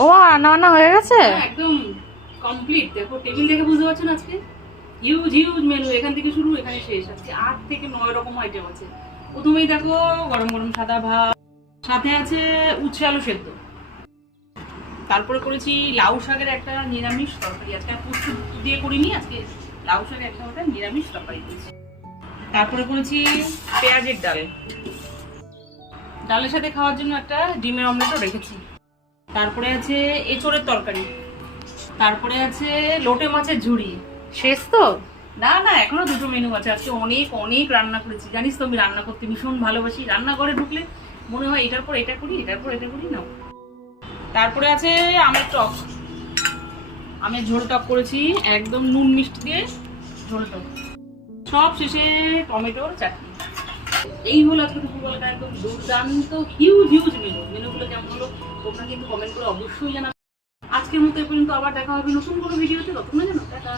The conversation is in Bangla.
ও রান্না বান্না হয়ে গেছে? একদম কমপ্লিট। দেখো টেবিল দেখে বুঝতে পারছো না আজকে হিউজ হিউজ মেনু, এখান থেকে শুরু এখানে শেষ। আজকে 8 থেকে 9 রকম আইটেম আছে। প্রথমেই দেখো গরম গরম সাদা ভাত, সাথে আছে উচ্ছে আলু সেদ্ধ। তারপরে করেছি লাউ শাকের একটা নিরামিষ তরকারি, আজকে পোস্ত দিয়ে করিনি, আজকে লাউ শাকের একটা ওটা নিরামিষ তরকারি করেছি। তারপরে করেছি পেঁয়াজের ডাল, ডালের সাথে খাওয়ার জন্য একটা ডিমের অমলেটও রেখেছি। তারপরে আছে এঁচোড়ের তরকারি, তারপরে আছে লোটে মাছের ঝুড়ি। শেষ তো? না না, এখনো দুটো মেনু আছে। আজকে অনেক অনেক রান্না করেছি। জানিস তো আমি রান্না করতে ভীষণ ভালোবাসি। রান্নাঘরে ঢুকলে মনে হয় এটার পর এটা করি, এটার পর এটা করি না। তারপরে আছে আমের টক, আমের ঝোল টক করেছি, একদম নুন মিষ্টি দিয়ে ঝোল টক। সব শেষে টমেটোর চাটনি। এই হলো আজকে দুপুরবেলাটা একদম দুর্দান্ত হিউজ হিউজ মেনু। মেনুগুলো কেমন হলো তোমরা কিন্তু কমেন্ট করে অবশ্যই জানাবে। আজকের মতো এ পর্যন্ত, আবার দেখা হবে নতুন কোনো ভিডিওতে। ততক্ষণ জানো টাটা।